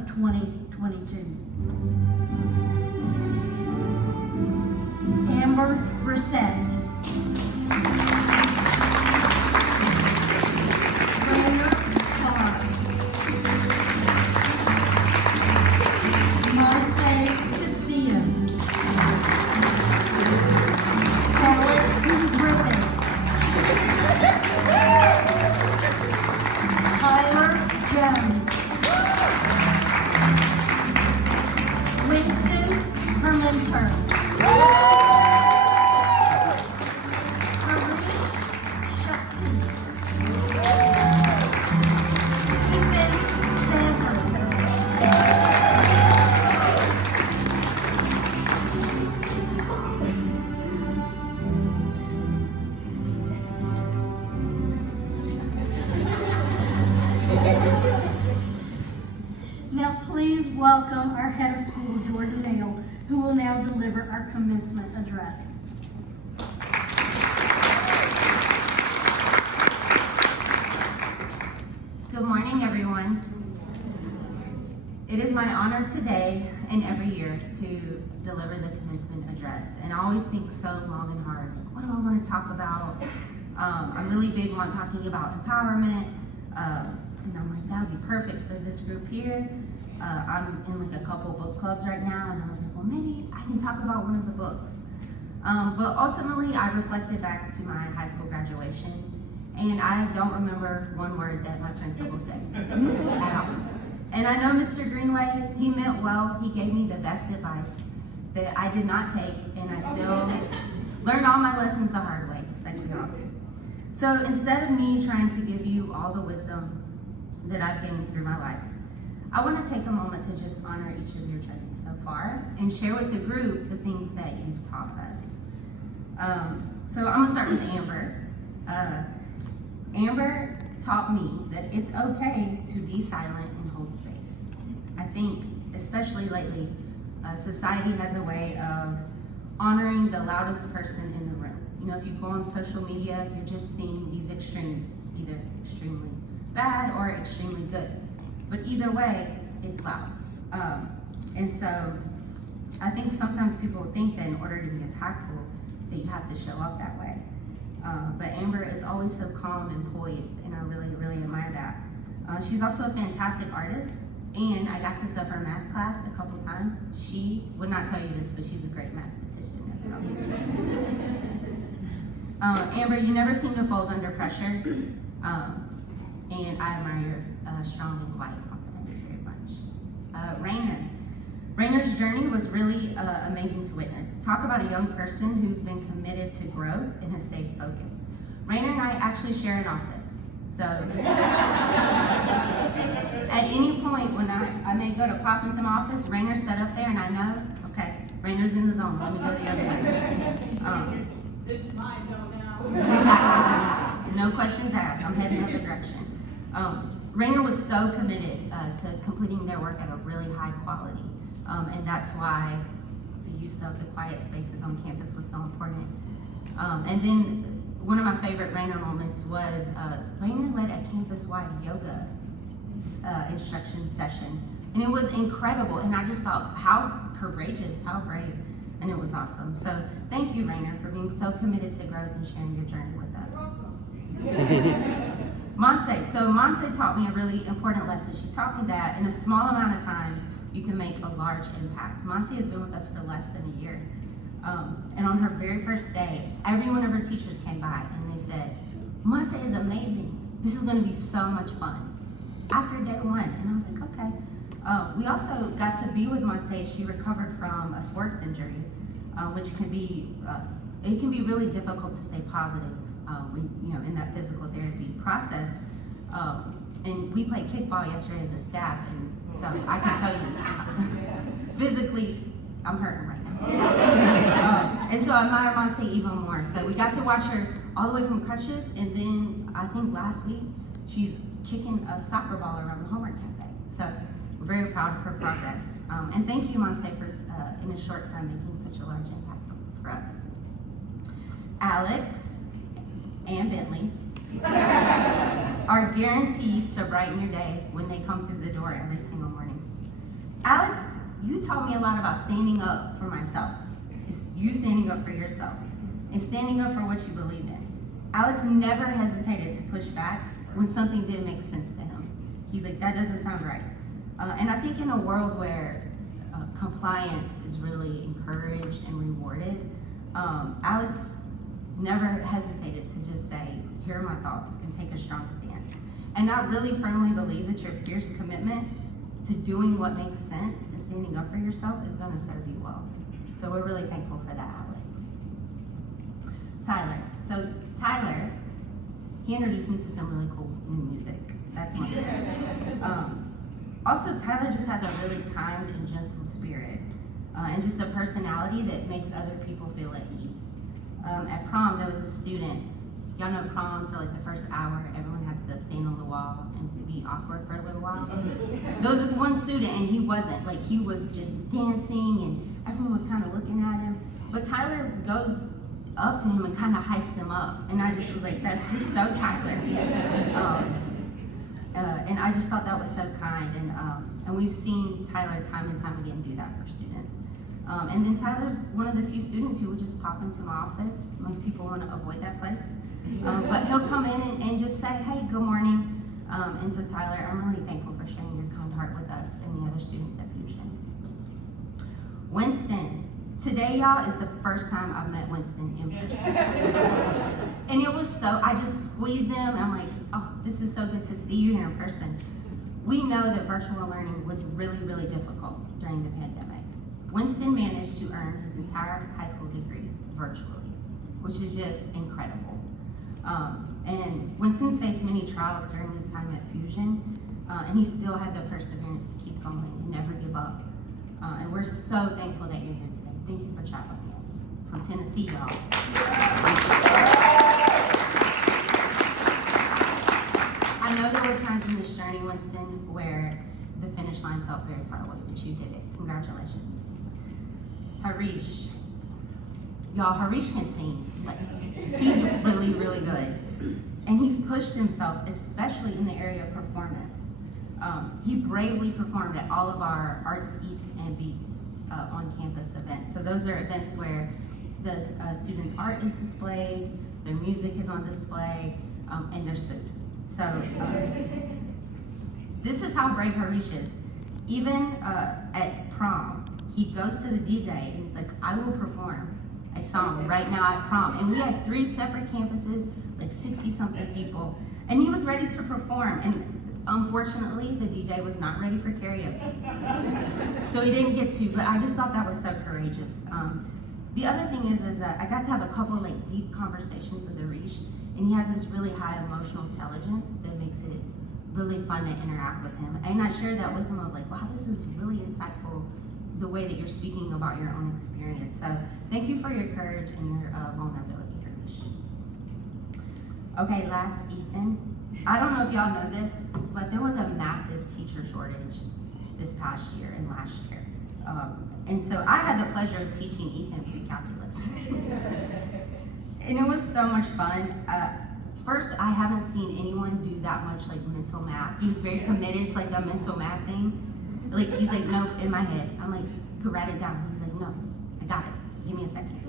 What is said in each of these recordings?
of 2022. Amber Bresett. Now please welcome our head of school, Jordan Nail, who will now deliver our commencement address. Good morning, everyone. It is my honor today and every year to deliver the commencement address. And I always think so long and hard, like, what do I want to talk about? I'm really big on talking about empowerment. And I'm like, that would be perfect for this group here. I'm in like a couple book clubs right now, and I was like, well, maybe I can talk about one of the books. But ultimately, I reflected back to my high school graduation, and I don't remember one word that my principal said at all. And I know Mr. Greenway, he meant well. He gave me the best advice that I did not take, and I still learned all my lessons the hard way, like we all do. So instead of me trying to give you all the wisdom that I've gained through my life, I want to take a moment to just honor each of your journeys so far and share with the group the things that you've taught us. So I'm going to start with Amber. Amber taught me that it's okay to be silent and hold space. I think, especially lately, society has a way of honoring the loudest person in the room. You know, if you go on social media, you're just seeing these extremes, either extremely bad or extremely good. But either way, it's loud. And so I think sometimes people think that in order to be impactful, that you have to show up that way. But Amber is always so calm and poised, and I really, really admire that. She's also a fantastic artist, and I got to sub her math class a couple times. She would not tell you this, but she's a great mathematician as well. Amber, you never seem to fold under pressure, and I admire your strong and quiet confidence very much. Rainer's journey was really amazing to witness. Talk about a young person who's been committed to growth and has stayed focused. Rainer and I actually share an office. So at any point when I may go to pop into my office, Rainer's set up there and I know, okay, Rainer's in the zone, let me go the other way. This is my zone now. Exactly. No questions asked, I'm heading the other direction. Rainer was so committed to completing their work at a really high quality. And that's why the use of the quiet spaces on campus was so important. And then one of my favorite Rainer moments was Rainer led a campus-wide yoga instruction session. And it was incredible. And I just thought, how courageous, how brave. And it was awesome. So thank you, Rainer, for being so committed to growth and sharing your journey with us. Monse. So Monse taught me a really important lesson. She taught me that in a small amount of time, you can make a large impact. Monse has been with us for less than a year. And on her very first day, every one of her teachers came by and they said, Monse is amazing. This is gonna be so much fun. After day one, and I was like, okay. We also got to be with Monse. She recovered from a sports injury, which can be, it can be really difficult to stay positive when, you know, in that physical therapy process. And we played kickball yesterday as a staff, and so I can tell you, physically, I'm hurting right now. And so I admire Monse even more. So we got to watch her all the way from crutches, and then I think last week, she's kicking a soccer ball around the homework cafe. So we're very proud of her progress. And thank you, Monse, for in a short time making such a large impact for us. Alex and Bentley are guaranteed to brighten your day when they come through the door every single morning. Alex, you taught me a lot about standing up for myself. It's you standing up for yourself and standing up for what you believe in. Alex never hesitated to push back when something didn't make sense to him. He's like, that doesn't sound right. And I think in a world where compliance is really encouraged and rewarded, Alex never hesitated to just say, here are my thoughts, and take a strong stance. And I really firmly believe that your fierce commitment to doing what makes sense and standing up for yourself is going to serve you well. So we're really thankful for that, Alex. Tyler. So Tyler, he introduced me to some really cool new music. That's one thing. Also, Tyler just has a really kind and gentle spirit, and just a personality that makes other people feel at ease. At prom, there was a student. Y'all know prom, for like the first hour, everyone has to stand on the wall and be awkward for a little while. There was this one student, and he wasn't. Like, he was just dancing, and everyone was kind of looking at him. But Tyler goes up to him and kind of hypes him up. And I just was like, that's just so Tyler. And I just thought that was so kind. And we've seen Tyler time and time again do that for students. And then Tyler's one of the few students who would just pop into my office. Most people want to avoid that place. But he'll come in and just say, hey, good morning. And so Tyler, I'm really thankful for sharing your kind heart with us and the other students at Fusion. Winston. Today, y'all, is the first time I've met Winston in person. And it was so, I just squeezed him, and I'm like, oh, this is so good to see you here in person. We know that virtual learning was really, really difficult during the pandemic. Winston managed to earn his entire high school degree virtually, which is just incredible. And Winston's faced many trials during his time at Fusion, and he still had the perseverance to keep going and never give up. And we're so thankful that you're here today. Thank you for traveling in from Tennessee, y'all. I know there were times in this journey, Winston, where the finish line felt very far away, but you did it. Congratulations. Harish. Y'all, Harish can sing. Like, he's really, really good. And he's pushed himself, especially in the area of performance. He bravely performed at all of our Arts, Eats, and Beats on campus events. So those are events where the student art is displayed, their music is on display, and there's food. So this is how brave Harish is. Even at prom, he goes to the DJ and he's like, I will perform a song right now at prom. And we had 3 separate campuses, like 60-something people, and he was ready to perform. And unfortunately, the DJ was not ready for karaoke, so he didn't get to, but I just thought that was so courageous. The other thing is that I got to have a couple like deep conversations with Harish, and he has this really high emotional intelligence that makes it really fun to interact with him. And I shared that with him of like, wow, this is really insightful, the way that you're speaking about your own experience. So thank you for your courage and your vulnerability, Harish. Okay, last, Ethan. I don't know if y'all know this, but there was a massive teacher shortage this past year and last year. And so I had the pleasure of teaching Ethan pre-calculus. And it was so much fun. First, I haven't seen anyone do that much like mental math. He's very committed to like a mental math thing. Like he's like, nope, in my head. I'm like, you could write it down. He's like, no, I got it. Give me a second.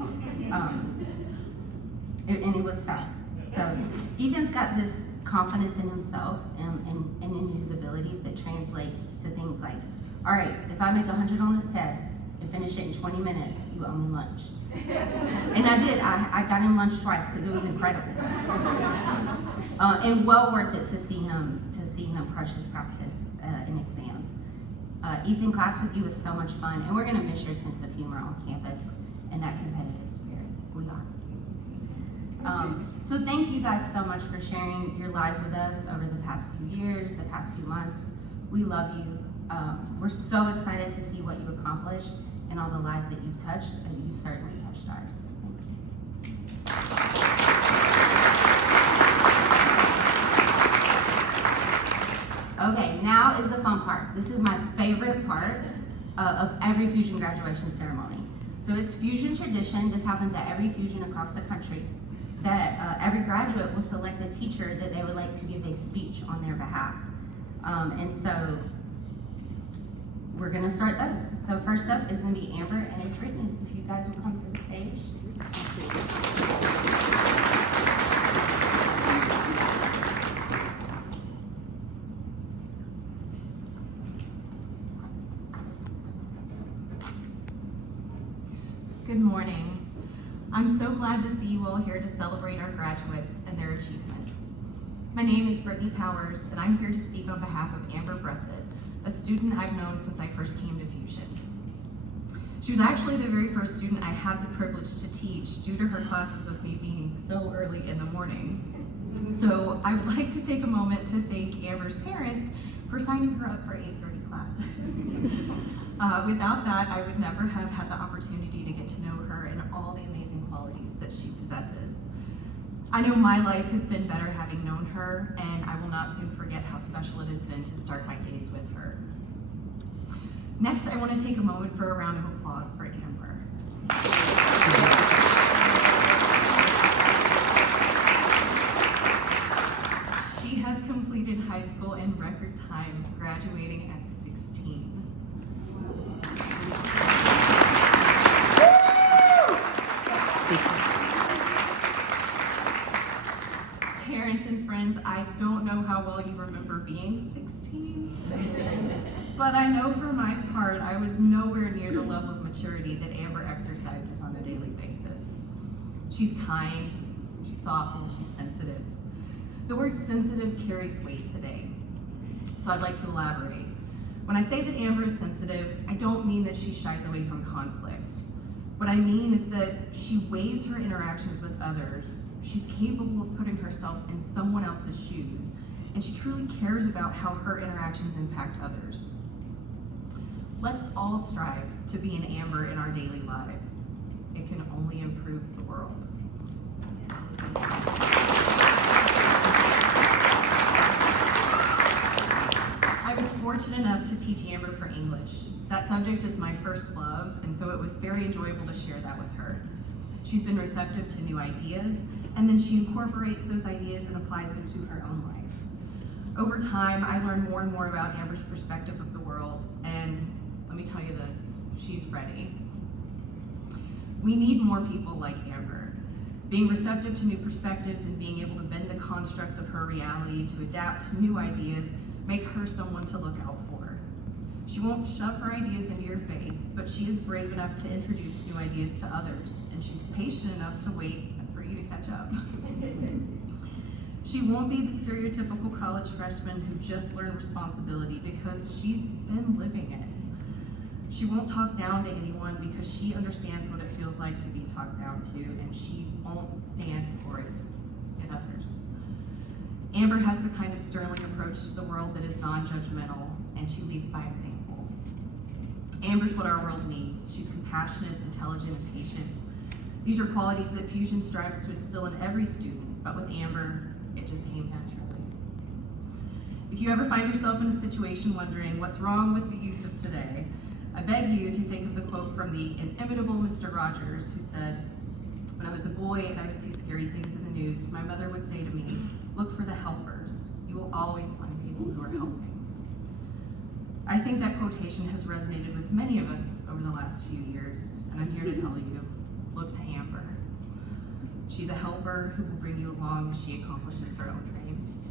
And it was fast. So Ethan's got this confidence in himself and in his abilities that translates to things like, all right, if I make 100 on this test and finish it in 20 minutes, you owe me lunch. And I did. I got him lunch twice because it was incredible. And well worth it to see him crush his practice in exams. Ethan, class with you was so much fun, and we're gonna miss your sense of humor on campus and that competitive spirit. We are. So thank you guys so much for sharing your lives with us over the past few years, the past few months. We love you. We're so excited to see what you accomplish and all the lives that you've touched, and you certainly touched ours. Thank you. Okay, now is the fun part. This is my favorite part of every Fusion graduation ceremony. So it's Fusion tradition, this happens at every Fusion across the country, that every graduate will select a teacher that they would like to give a speech on their behalf. And so we're gonna start those. So first up is gonna be Amber and Brittany. If you guys will come to the stage. Good morning. I'm so glad to see you all here to celebrate our graduates and their achievements. My name is Brittany Powers, and I'm here to speak on behalf of Amber Bresett, a student I've known since I first came to Fusion. She was actually the very first student I had the privilege to teach due to her classes with me being so early in the morning. So I would like to take a moment to thank Amber's parents for signing her up for 8:30 classes. Without that, I would never have had the opportunity to get to know her and all the amazing qualities that she possesses. I know my life has been better having known her, and I will not soon forget how special it has been to start my days with her. Next, I want to take a moment for a round of applause for Amber. She has completed high school in record time, graduating at 16. Parents and friends, I don't know how well you remember being 16, but I know for my part, I was nowhere near the level of maturity that Amber exercises on a daily basis. She's kind, she's thoughtful, she's sensitive. The word sensitive carries weight today, so I'd like to elaborate. When I say that Amber is sensitive, I don't mean that she shies away from conflict. What I mean is that she weighs her interactions with others. She's capable of putting herself in someone else's shoes, and she truly cares about how her interactions impact others. Let's all strive to be an Amber in our daily lives. It can only improve the world. I was fortunate enough to teach Amber for English. That subject is my first love, and so it was very enjoyable to share that with her. She's been receptive to new ideas, and then she incorporates those ideas and applies them to her own life. Over time, I learned more and more about Amber's perspective of the world, and let me tell you this, she's ready. We need more people like Amber, being receptive to new perspectives and being able to bend the constructs of her reality to adapt to new ideas, make her someone to look out for. She won't shove her ideas into your face, but she is brave enough to introduce new ideas to others, and she's patient enough to wait for you to catch up. She won't be the stereotypical college freshman who just learned responsibility because she's been living it. She won't talk down to anyone because she understands what it feels like to be talked down to, and she won't stand for it in others. Amber has the kind of sterling approach to the world that is non-judgmental, and she leads by example. Amber's what our world needs. She's compassionate, intelligent, and patient. These are qualities that Fusion strives to instill in every student, but with Amber, it just came naturally. If you ever find yourself in a situation wondering what's wrong with the youth of today, I beg you to think of the quote from the inimitable Mr. Rogers, who said, "When I was a boy and I would see scary things in the news, my mother would say to me, 'Look for the helpers. You will always find people who are helping.'" I think that quotation has resonated with many of us over the last few years, and I'm here to tell you, look to Amber. She's a helper who will bring you along as she accomplishes her own dreams.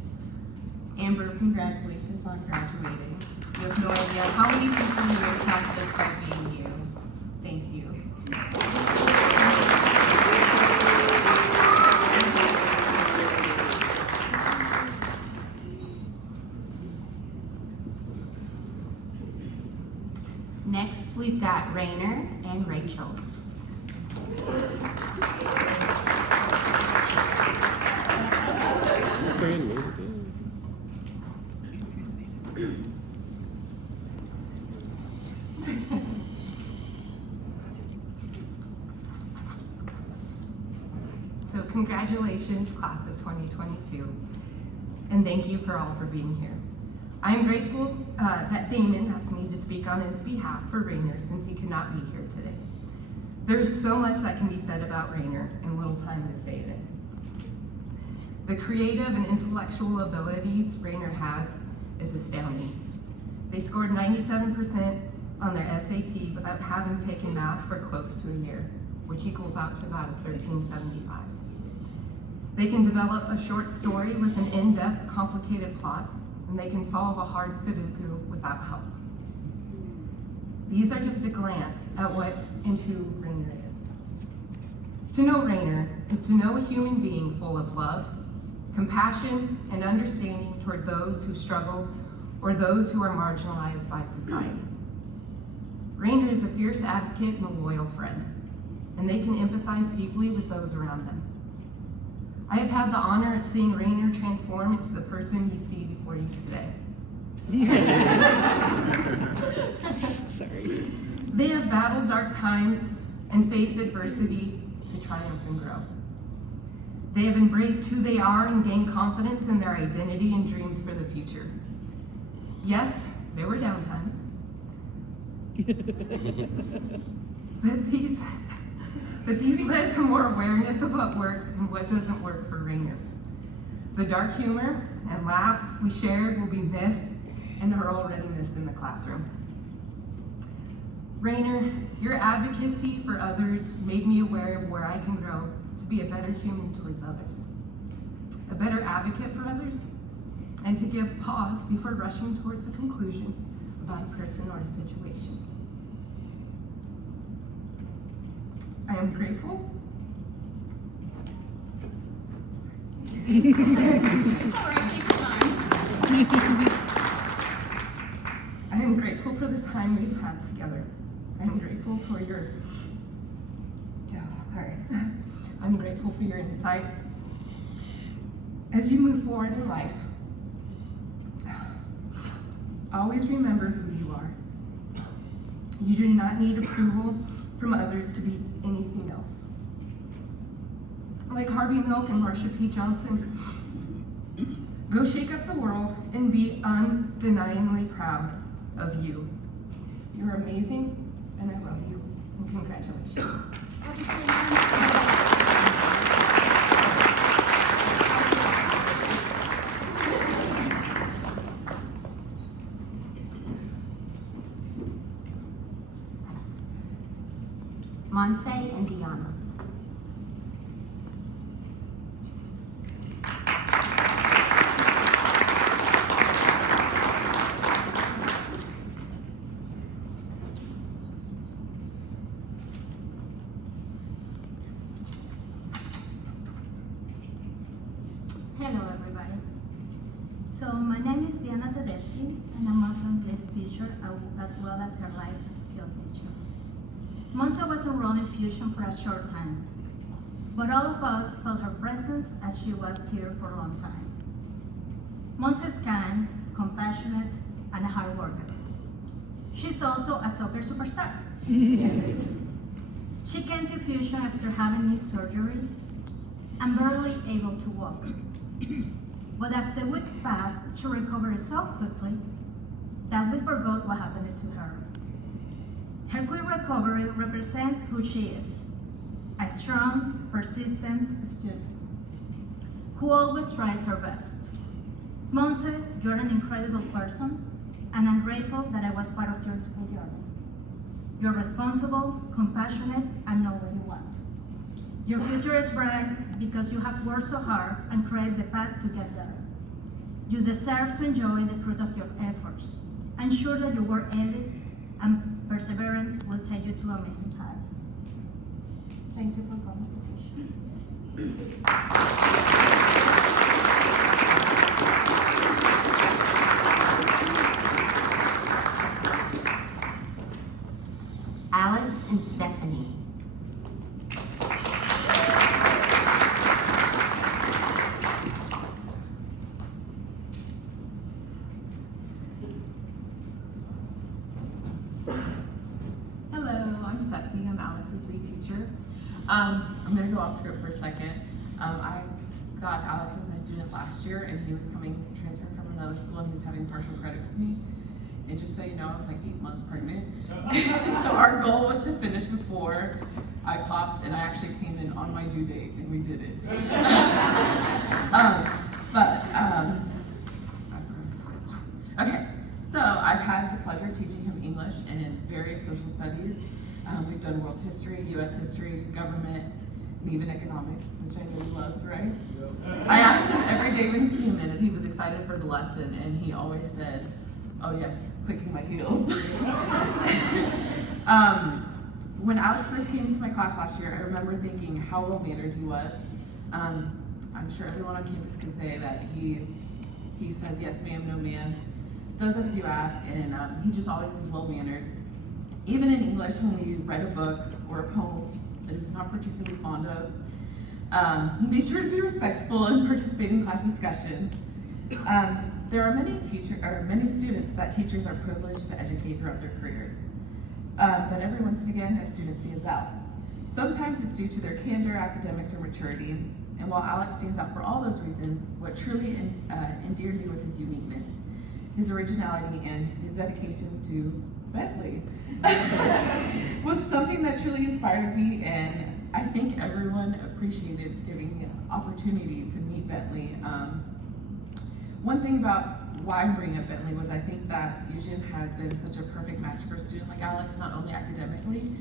Amber, congratulations on graduating. You have no idea how many people you impact just by being you. Thank you. Next, we've got Rainer and Rachel. So congratulations, class of 2022, and thank you for all for being here. I am grateful that Damon asked me to speak on his behalf for Rainer since he could not be here today. There's so much that can be said about Rainer and little time to say it. The creative and intellectual abilities Rainer has is astounding. They scored 97% on their SAT without having taken math for close to a year, which equals out to about a 1375. They can develop a short story with an in-depth, complicated plot, and they can solve a hard Sudoku without help. These are just a glance at what and who Rainer is. To know Rainer is to know a human being full of love, compassion, and understanding toward those who struggle or those who are marginalized by society. Rainer is a fierce advocate and a loyal friend, and they can empathize deeply with those around them. I have had the honor of seeing Rainer transform into the person you see before you today. Sorry. They have battled dark times and faced adversity to triumph and grow. They have embraced who they are and gained confidence in their identity and dreams for the future. Yes, there were downtimes. But these led to more awareness of what works and what doesn't work for Rainer. The dark humor and laughs we shared will be missed and are already missed in the classroom. Rainer, your advocacy for others made me aware of where I can grow to be a better human towards others, a better advocate for others, and to give pause before rushing towards a conclusion about a person or a situation. I am grateful. It's all right, take your time. I am grateful for the time we've had together. I am grateful for your, I'm grateful for your insight. As you move forward in life, always remember who you are. You do not need approval from others to be anything else. Like Harvey Milk and Marsha P. Johnson, go shake up the world and be undeniably proud of you. You're amazing, and I love you, and congratulations. Monse and Diana. Hello, everybody. So my name is Diana Tedeschi, and I'm Monse's English teacher as well as her life skill teacher. Monse was enrolled in Fusion for a short time, but all of us felt her presence as she was here for a long time. Monse is kind, compassionate, and a hard worker. She's also a soccer superstar. Yes. She came to Fusion after having knee surgery and barely able to walk. But after weeks passed, she recovered so quickly that we forgot what happened to her. Her quick recovery represents who she is, a strong, persistent student who always tries her best. Monse, you're an incredible person, and I'm grateful that I was part of your school journey. You're responsible, compassionate, and know what you want. Your future is bright because you have worked so hard and created the path to get there. You deserve to enjoy the fruit of your efforts. I'm sure that your work ethic and perseverance will take you to amazing heights. Thank you for coming to Fusion. Alex and Stephanie. Hello, I'm Stephanie. I'm Alex's lead teacher. I'm going to go off script for a second. I got Alex as my student last year, and he was transferring from another school, and he was having partial credit with me. And just so you know, I was like 8 months pregnant. So our goal was to finish before I popped, and I actually came in on my due date, and we did it. Okay, so I've had the pleasure of teaching him English English and various social studies. We've done world history, US history, government, and even economics, which I know you loved, right? I asked him every day when he came in if he was excited for the lesson, and he always said, "Oh yes," clicking my heels. When Alex first came into my class last year, I remember thinking how well-mannered he was. I'm sure everyone on campus could say that he says yes ma'am, no ma'am, does as you ask, and he just always is well-mannered. Even in English, when we read a book or a poem that he was not particularly fond of, he made sure to be respectful and participate in class discussion. There are many students that teachers are privileged to educate throughout their careers. But every once and again, a student stands out. Sometimes it's due to their candor, academics, or maturity. And while Alex stands out for all those reasons, what truly endeared me was his uniqueness, his originality, and his dedication to Bentley. Was something that truly inspired me, and I think everyone appreciated giving me an opportunity to meet Bentley. One thing about why I'm bringing up Bentley was I think that Fusion has been such a perfect match for a student like Alex, not only academically,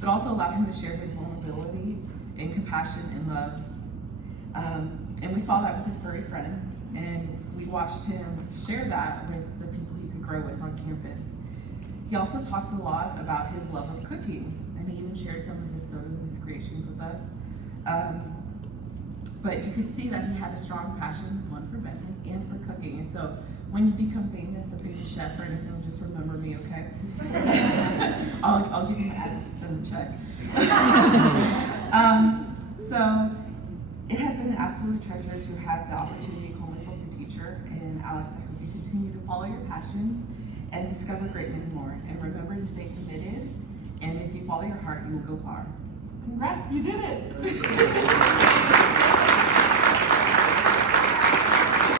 but also allowed him to share his vulnerability and compassion and love. And we saw that with his furry friend, and we watched him share that with the people he could grow with on campus. He also talked a lot about his love of cooking, and he even shared some of his photos and his creations with us. But you could see that he had a strong passion, one for Bentley and for cooking. And so when you become famous, a famous chef or anything, just remember me, okay? I'll give you my address to send a check. So it has been an absolute treasure to have the opportunity to call myself your teacher. And Alex, I hope you continue to follow your passions and discover great many more. And remember to stay committed. And if you follow your heart, you will go far. Congrats, you did it!